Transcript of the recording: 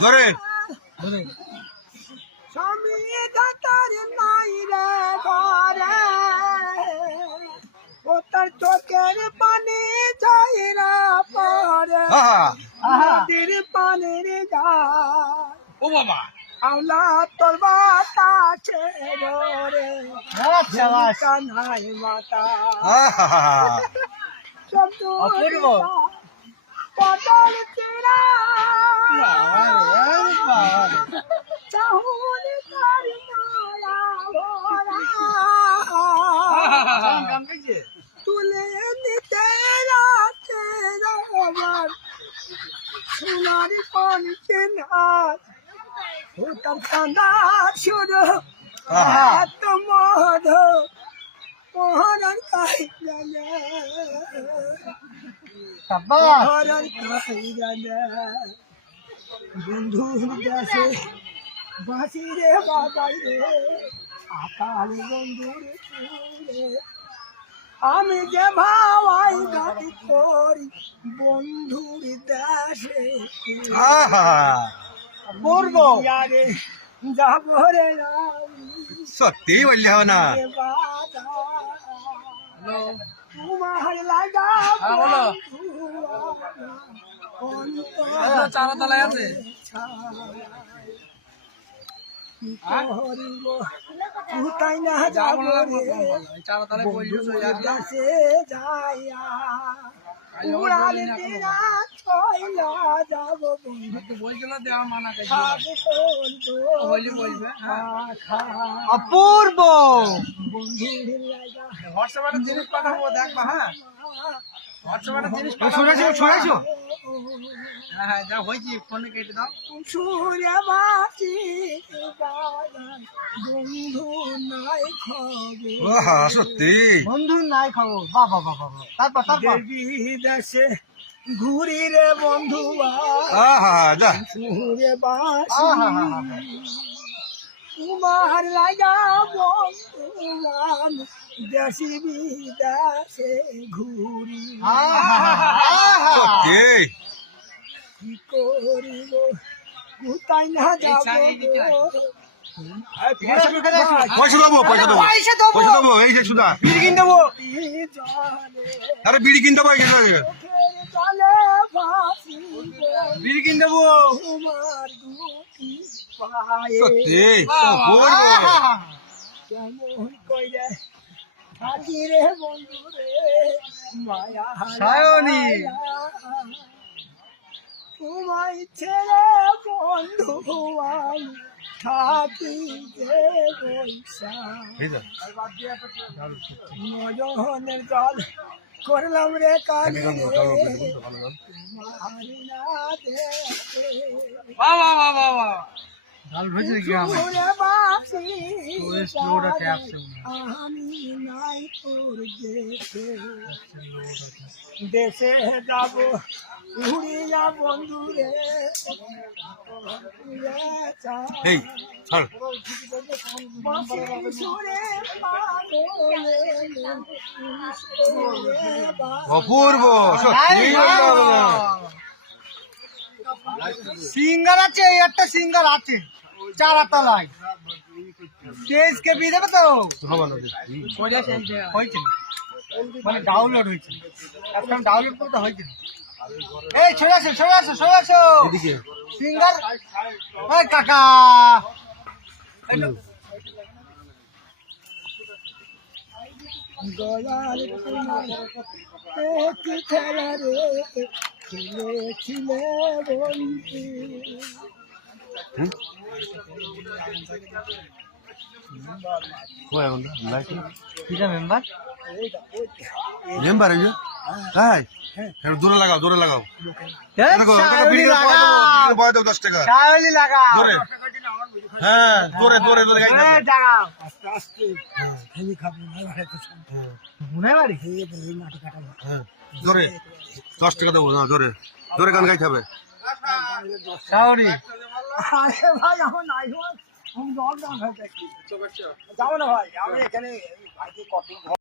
ধরে স্বামী ডাক্তার নাই রে ঘরে, ও তার চোখের পানি যাই না পরে, নদীর পানির যায় ও বাবা আল্লাহ তোর বাতাসে রে কানাই মাতা অপূর্ব। পটল চিরা চাহুলি তার মায়া ভরা তুলে নিতে রাতে আমার সোনার কনকে নাচ ওটার কান্দা শুরু আত্মমধ মহারার কাই জানে মহারার কাই জানে বন্ধুর দেশে বাঁচি রে বাবাই রে আকাল বন্ধুর সুরে আমি যে ভাবাই গাতি করি বন্ধুর দেশে করবো আরে যাবো রে সত্যি বললে হবে না। তোমার লাগা চারা তলায় আছে কোথায় না যাবো রে চারা তলায় দেশে যাইয়া উড়াল দিনা ছয়লা যাবো বন্ধু বলছিল দেওয়া মানা অপূর্ব বন্ধুর লাগা হোয়াটসঅ্যাপে জিনিস পাঠাবো দেখবা। হ্যাঁ হোয়াটসঅ্যাপে জিনিস শুনেছো হ্যাঁ হ্যাঁ যা হয়েছি ফোনে কেটে দাও। সুরে বাঁচি বন্ধু নাই খবর সত্যি বন্ধু নাই খবর বাবা বাবা তারপর দেশে ঘুরি রে বন্ধু যা সুরে বাঁচি তোমার লাগা বন্ধু দেশি বিদেশে ঘুরি সত্যি কি করিব কোথায় না যাবো পয়সা দেবো পয়সা দেবো পয়সা দেবো এই যে সুদা বিড়ি কিনে দেবো। আরে বিড়ি কিনতে দেবো বিড়ি কিনে দেবো সত্যি কেমন কইরে থাকি রে বন্ধু রে মায়া সায়নী। তোমায় ছেড়ে বন্ধু আমি থাকি যে বৈশা মজনের জল করলাম রে কালি আমি নাই তোর দেশে যাব উড়িয়া বন্ধু রে এই ছাড় অপূর্ব সত্যি সিঙ্গার আছে একটা সিঙ্গার আছে চারা তলায় তেজ কে দিয়ে দেবে তো হয়েছে মানে ডাউনলোড হয়েছে এখন ডাউনলোড করতে হয়েছে এই চলে আসো এদিকে সিঙ্গার ওই কাকা গলার কি খেলা রে খেলেছিলে বন্ধু মেম্বার মেম্বার তাই দূরে লাগাও দূরে লাগাও 10 টাকা জোরে হ্যাঁ জোরে জোরে জোরে আস্তে আস্তে মনে বাড়ি জোরে 10 টাকা দেবো না জোরে জোরে গান গাইতে হবে আরে ভাই আমার নাই যাবো না ভাই আমি এখানে ভাইকে কত